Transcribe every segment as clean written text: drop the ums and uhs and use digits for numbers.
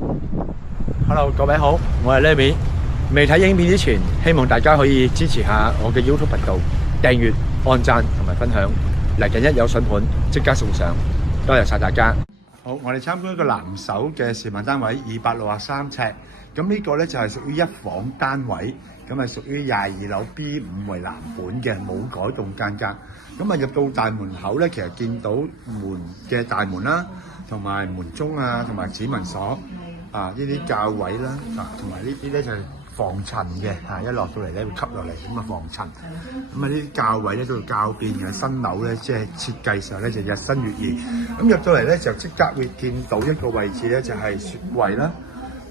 Hello，各位好，我係 Lemmy。未睇影片之前，希望大家可以支持下我嘅 YouTube 頻道，訂閱、按讚同埋分享。嚟緊一有筍盤，即刻送上，多謝晒大家。好，我哋參觀一個藍手嘅示範單位，263尺。咁呢個咧就係屬於一房單位，咁係屬於22樓 B5為藍本嘅，冇改動間隔。咁啊入到大門口咧，其實見到門嘅大門啦，同埋門鐘啊，同埋指紋鎖啊，呢啲較位啦，啊，同埋呢啲咧就係防塵嘅，一落到嚟咧會吸落嚟，咁啊防塵。咁啊呢啲較位咧都要較變嘅，新樓咧即係設計上咧就日新月異。咁入到嚟咧就即刻會見到一個位置咧就係雪櫃啦。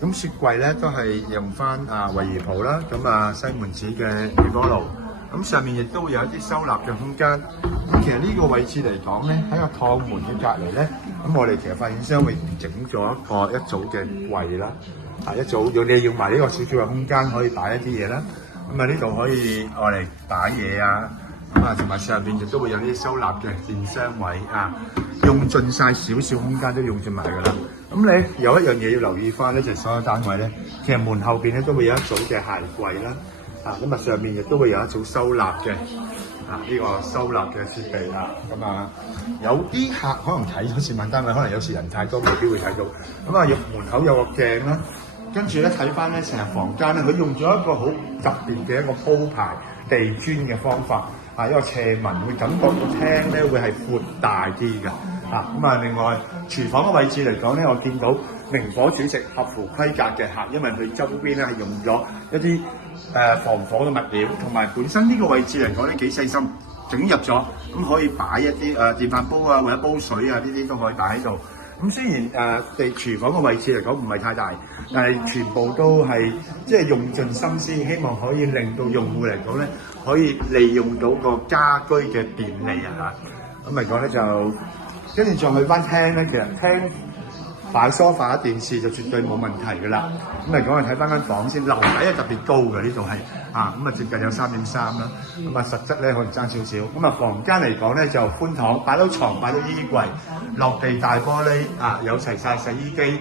咁雪櫃咧都係用翻惠而浦啦，咁西門子嘅微波爐。咁上面亦都會有一啲收納嘅空間。咁其實呢個位置嚟講咧，喺個趟門嘅隔離咧，咁我哋其實發展商會整咗一組嘅櫃啦，一組如果你用埋呢個少少嘅空間，可以擺一啲嘢啦。咁呢度可以我嚟擺嘢啊，咁同埋上邊亦都會有啲收納嘅電箱位啊，用盡晒少少空間都用盡埋㗎啦。咁你有一樣嘢要留意翻咧，就係所有單位咧，其實門後邊咧都會有一組嘅鞋櫃啦。咁上面亦都會有一組收納嘅，呢個收納嘅設備啊，有啲客可能睇咗示範單位，可能有時人太多，未必會睇到。入門口有個鏡啦，跟住咧睇翻咧成日房間咧，佢用咗一個好特別嘅一個鋪排地磚嘅方法，一個斜紋，會感覺個廳咧會係闊大啲嘅。另外廚房嘅位置嚟講咧，我見到明火煮食合乎規格嘅客，因為佢周邊咧係用咗一啲防火嘅物料，同埋本身呢個位置嚟講咧幾細心，整入咗，咁可以擺一啲電飯煲啊或者煲水啊呢啲都可以擺喺度。咁雖然廚房嘅位置嚟講唔係太大，但係全部都係即係用盡心思，希望可以令到用戶嚟講咧可以利用到個家居嘅便利啊嚇。咁嚟講咧就跟住再去翻廳咧，其實廳擺梳化電視就絕對冇問題㗎啦。咁嚟講啊，睇翻間房先，樓底係特別高嘅呢度係接近有3.3啦。實質咧可能爭少少。房間嚟講咧就寬敞，擺到床，擺到衣櫃，落地大玻璃有齊晒洗衣機。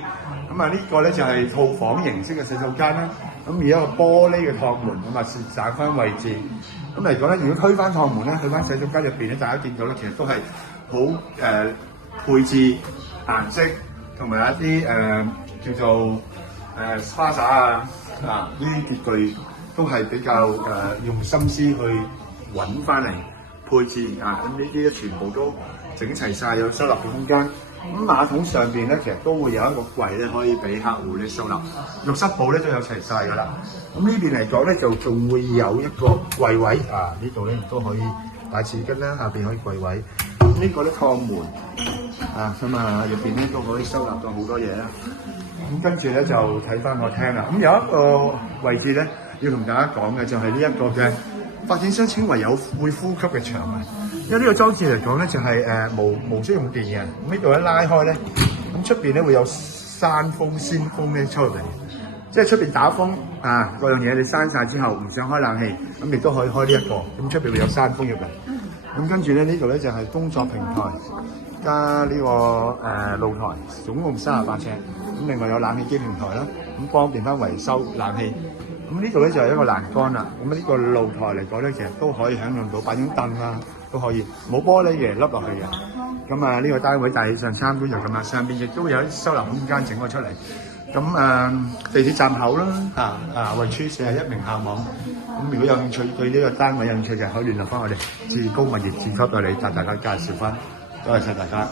呢個咧就係套房形式嘅洗手間啦。而一個玻璃嘅趟門，節省翻位置。咁嚟講咧，如果推翻趟門咧，去翻洗手間入邊咧，大家見到咧，其實都係好配置顏色，同埋一啲叫做花灑呢啲潔具都係比較用心思去揾翻嚟配置咁呢啲咧全部都整齊晒，有收納嘅空間。馬桶上邊咧，其實都會有一個櫃咧，可以俾客戶咧收納。浴室寶咧都有齊晒㗎啦。呢邊嚟講咧，就仲會有一個櫃位呢度咧亦都可以擺紙巾啦，下邊可以櫃位。呢個咧趟門入邊咧都可以收納到好多嘢啦。跟住咧就睇翻個廳啦。有一個位置咧要同大家講嘅就係呢一個嘅發展商稱為有會呼吸嘅牆啊。因為呢個裝置嚟講咧就係無需用電嘅。呢度一拉開咧，出邊咧會有山風鮮風咧出嚟，即係出邊打風各樣嘢你閂晒之後唔想開冷氣，亦都可以開呢一個，出邊會有山風入嚟。跟住咧呢度咧就係工作平台加呢個露台，總共38尺。另外有冷氣機平台啦，方便翻維修冷氣。呢度咧就係一個欄杆啦。呢個露台嚟講咧，其實都可以享用到擺張凳啦，都可以冇玻璃嘅，凹落去嘅。呢個單位大致上參觀就咁啦。上邊亦都會有啲收納空間整咗出嚟。地鐵站口啦，位處41名校網。如果有興趣對呢個單位有興趣嘅，可以聯絡翻我哋，志高物業自給代理，同大家介紹翻。多謝晒大家。